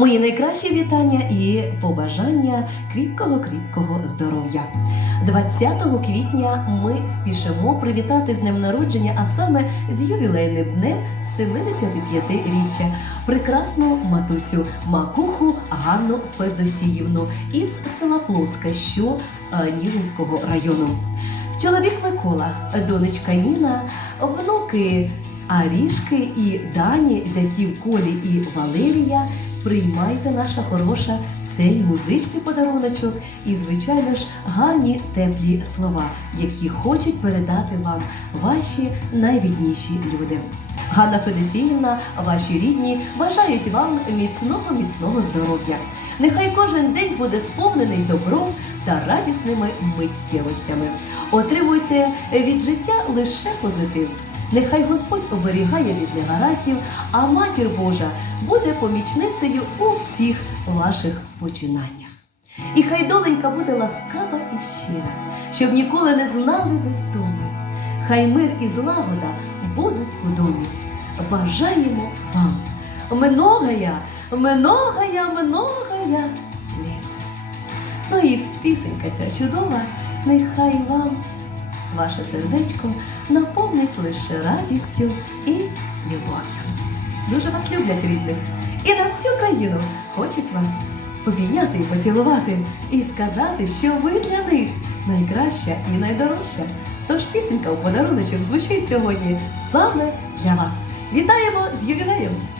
Мої найкращі вітання і побажання кріпкого-кріпкого здоров'я. 20 квітня ми спішимо привітати з днем народження, а саме з ювілейним днем 75-річчя прекрасну матусю Макуху Ганну Федосіївну із села Плоска, що е, Ніжинського району. Чоловік Микола, донечка Ніна, внуки Арішки і Дані, зятів Колі і Валерія. Приймайте наша хороша цей музичний подаруночок і, звичайно ж, гарні теплі слова, які хочуть передати вам ваші найрідніші люди. Ганна Федосіївна, ваші рідні бажають вам міцного міцного здоров'я. Нехай кожен день буде сповнений добром та радісними миттєвостями. Отримуйте від життя лише позитив. Нехай Господь оберігає від негараздів, а матір Божа буде помічницею у всіх ваших починаннях. І хай доленька буде ласкава і щира, щоб ніколи не знали ви втоми. Хай мир і злагода будуть у домі. Бажаємо вам многая, многая, многая літ. Ну і пісенька ця чудова, нехай вам ваше сердечко наповнить лише радістю і любов'ю. Дуже вас люблять рідних і на всю країну хочуть вас обійняти і поцілувати і сказати, що ви для них найкраща і найдорожча. Тож пісенька у подаруночок звучить сьогодні саме для вас. Вітаємо з ювілеєм!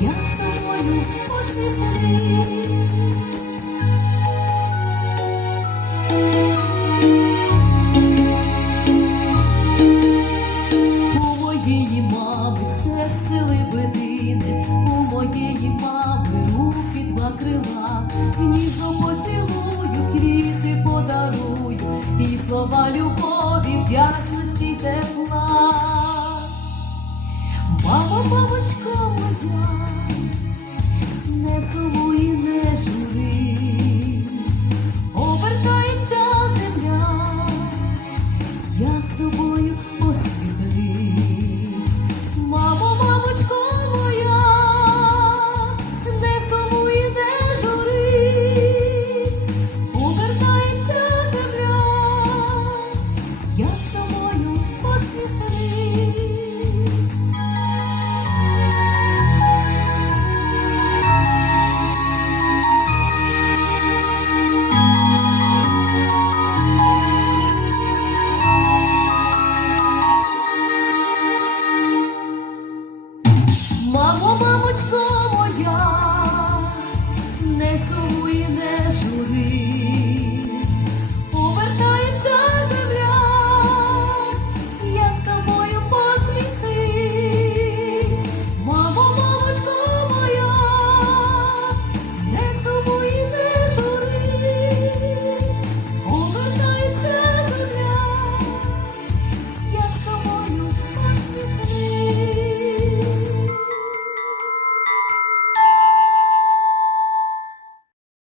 я з тобою посміхнусь. У моєї мами серце лебедине, у моєї мами руки два крила, ніжно поцілую, квіти подарую, і слова любові, вдячності й Мамочко моя, не сумуй, не журись,